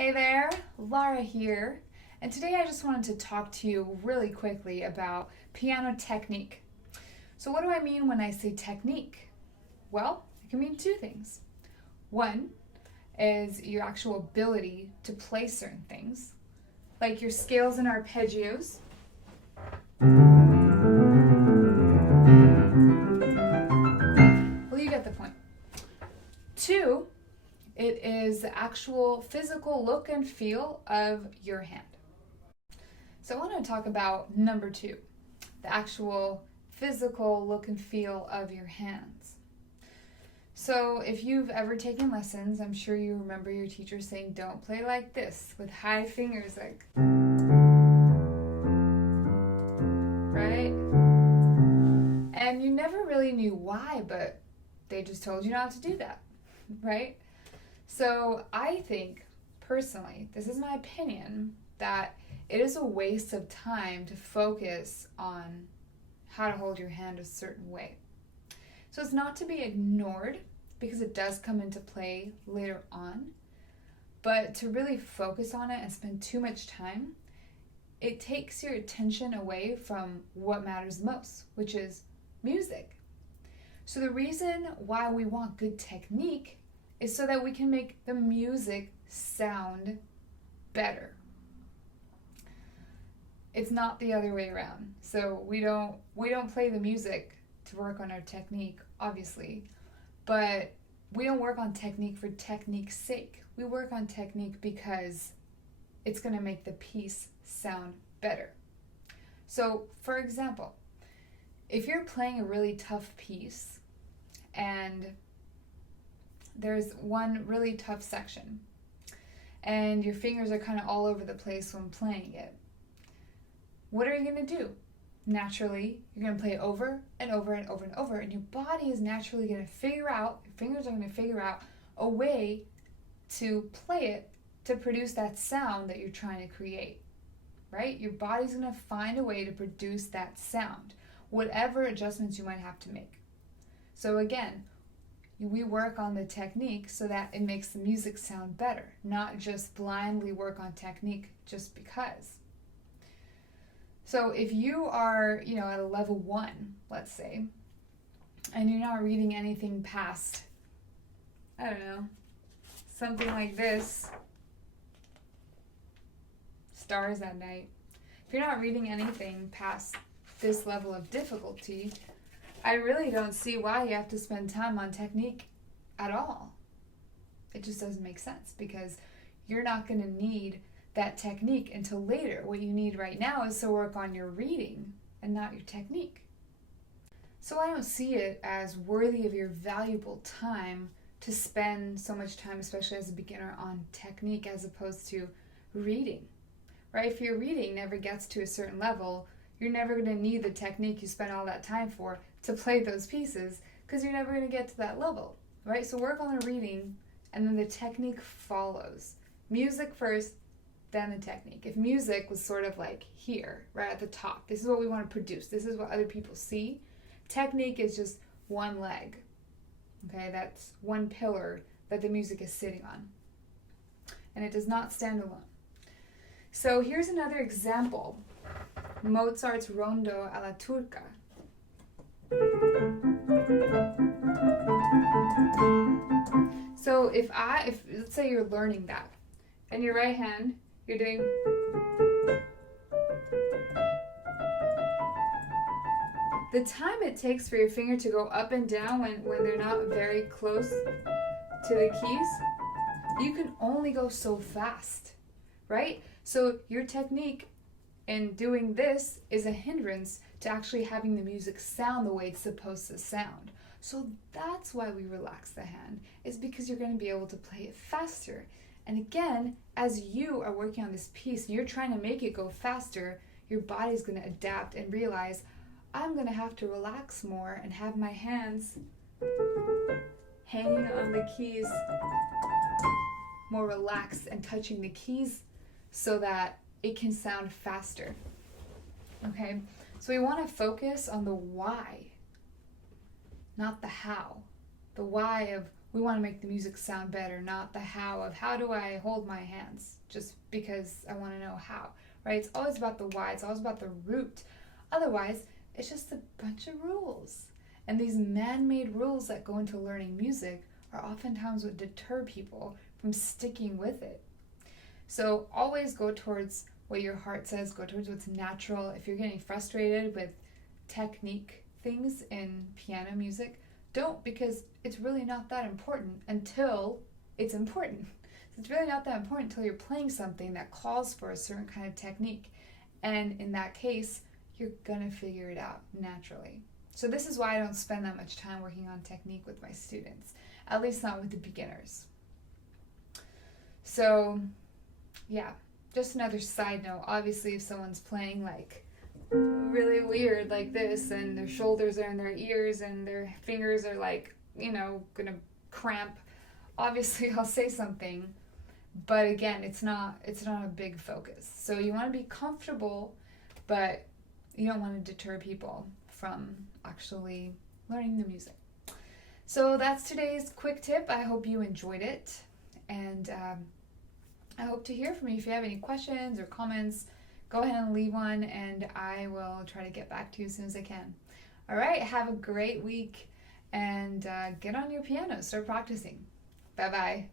Hey there, Lara here, and today I just wanted to talk to you really quickly about piano technique. So, what do I mean when I say technique? Well, it can mean two things. One is your actual ability to play certain things, like your scales and arpeggios. Well, you get the point. Two, it is the actual physical look and feel of your hand. So I want to talk about number two, the actual physical look and feel of your hands. So if you've ever taken lessons, I'm sure you remember your teacher saying, don't play like this with high fingers, like, right? And you never really knew why, but they just told you not to do that, right? So I think, personally, this is my opinion, that it is a waste of time to focus on how to hold your hand a certain way. So it's not to be ignored because it does come into play later on, but to really focus on it and spend too much time, it takes your attention away from what matters most, which is music. So the reason why we want good technique is so that we can make the music sound better. It's not the other way around. So we don't play the music to work on our technique, obviously, but we don't work on technique for technique's sake. We work on technique because it's going to make the piece sound better. So, for example, if you're playing a really tough piece and there's one really tough section and your fingers are kind of all over the place when playing it, what are you going to do? Naturally, you're going to play it over and over and over and over, and your body is naturally going to figure out, your fingers are going to figure out a way to play it to produce that sound that you're trying to create, right? Your body's going to find a way to produce that sound, whatever adjustments you might have to make. So again, we work on the technique so that it makes the music sound better, not just blindly work on technique just because. So if you are, at a level 1, let's say, and you're not reading anything past, I don't know, something like this, Stars at Night. If you're not reading anything past this level of difficulty, I really don't see why you have to spend time on technique at all. It just doesn't make sense because you're not going to need that technique until later. What you need right now is to work on your reading and not your technique. So I don't see it as worthy of your valuable time to spend so much time, especially as a beginner, on technique as opposed to reading, right? If your reading never gets to a certain level, you're never going to need the technique you spent all that time for to play those pieces because you're never going to get to that level, right? So work on the reading and then the technique follows. Music first, then the technique. If music was sort of like here, right at the top, this is what we want to produce, this is what other people see, technique is just one leg, okay? That's one pillar that the music is sitting on, and it does not stand alone. So here's another example. Mozart's Rondo alla Turca. So if let's say you're learning that, and your right hand, you're doing, the time it takes for your finger to go up and down when they're not very close to the keys, you can only go so fast, right? So your technique in doing this is a hindrance to actually having the music sound the way it's supposed to sound. So that's why we relax the hand, is because you're going to be able to play it faster. And again, as you are working on this piece and you're trying to make it go faster, your body's going to adapt and realize, I'm going to have to relax more and have my hands hanging on the keys more relaxed and touching the keys so that it can sound faster. Okay? So we want to focus on the why, not the how. The why of We want to make the music sound better, not the how of how do I hold my hands just because I want to know how, right? It's always about the why, it's always about the root. Otherwise, it's just a bunch of rules. And these man made rules that go into learning music are oftentimes what deter people from sticking with it. So always go towards what your heart says, go towards what's natural. If you're getting frustrated with technique things in piano music, don't, because it's really not that important until it's important. So it's really not that important until you're playing something that calls for a certain kind of technique. And in that case, you're gonna figure it out naturally. So this is why I don't spend that much time working on technique with my students, at least not with the beginners. So yeah, just another side note. Obviously, if someone's playing like really weird like this and their shoulders are in their ears and their fingers are like, gonna cramp, obviously I'll say something. But again, it's not a big focus. So you want to be comfortable, but you don't want to deter people from actually learning the music. So that's today's quick tip. I hope you enjoyed it, and I hope to hear from you. If you have any questions or comments, go ahead and leave one, and I will try to get back to you as soon as I can. All right, have a great week, and get on your piano, start practicing. Bye-bye.